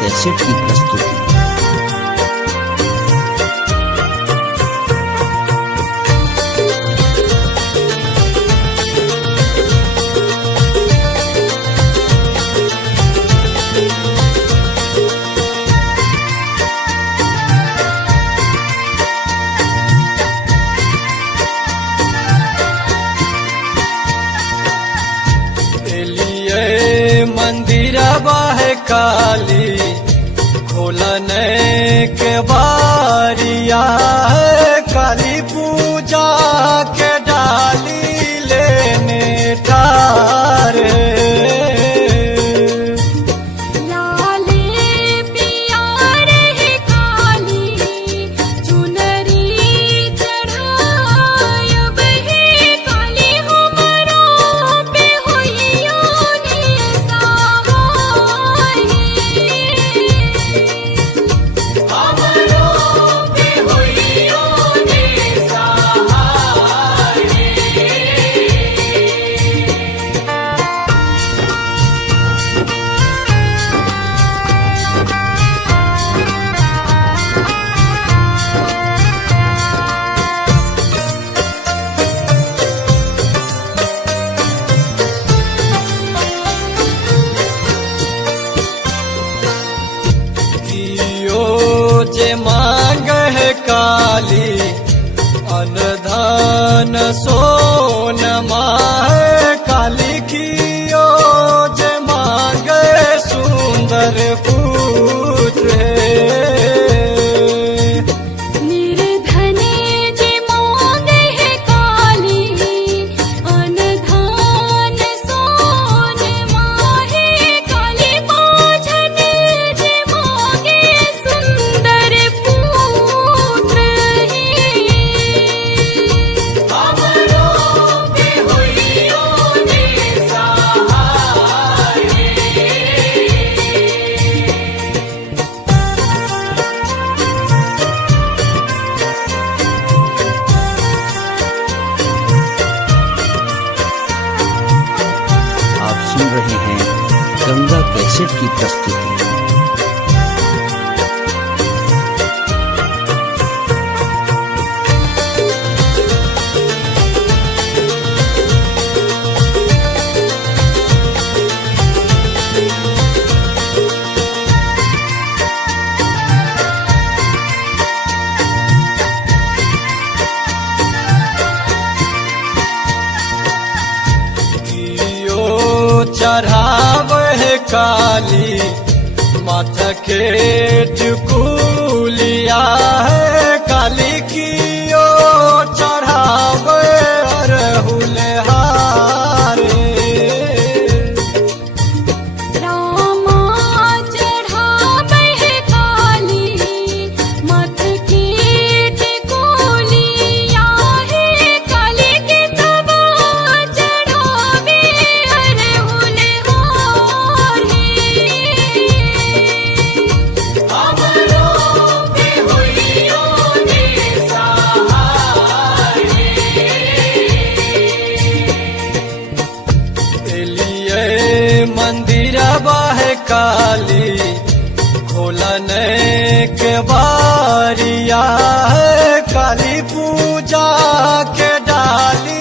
कैसेट की प्रस्तुति। मंदिरवा है काली खोलने के बारिया है, काली पूजा के डाली लेने ठारे। जे मांग है काली अनधन सोनमा है, काली कियो जे मांग सुंदर पुत्र है। सुन रहे हैं गंगा कैसेट की प्रस्तुति। चढ़ाव है काली माथा के टिकुलिया है, काली कियो चढ़ाव अरहुल हारे। मंदिरवा है काली खोलने के बारिया है, काली पूजा के डाली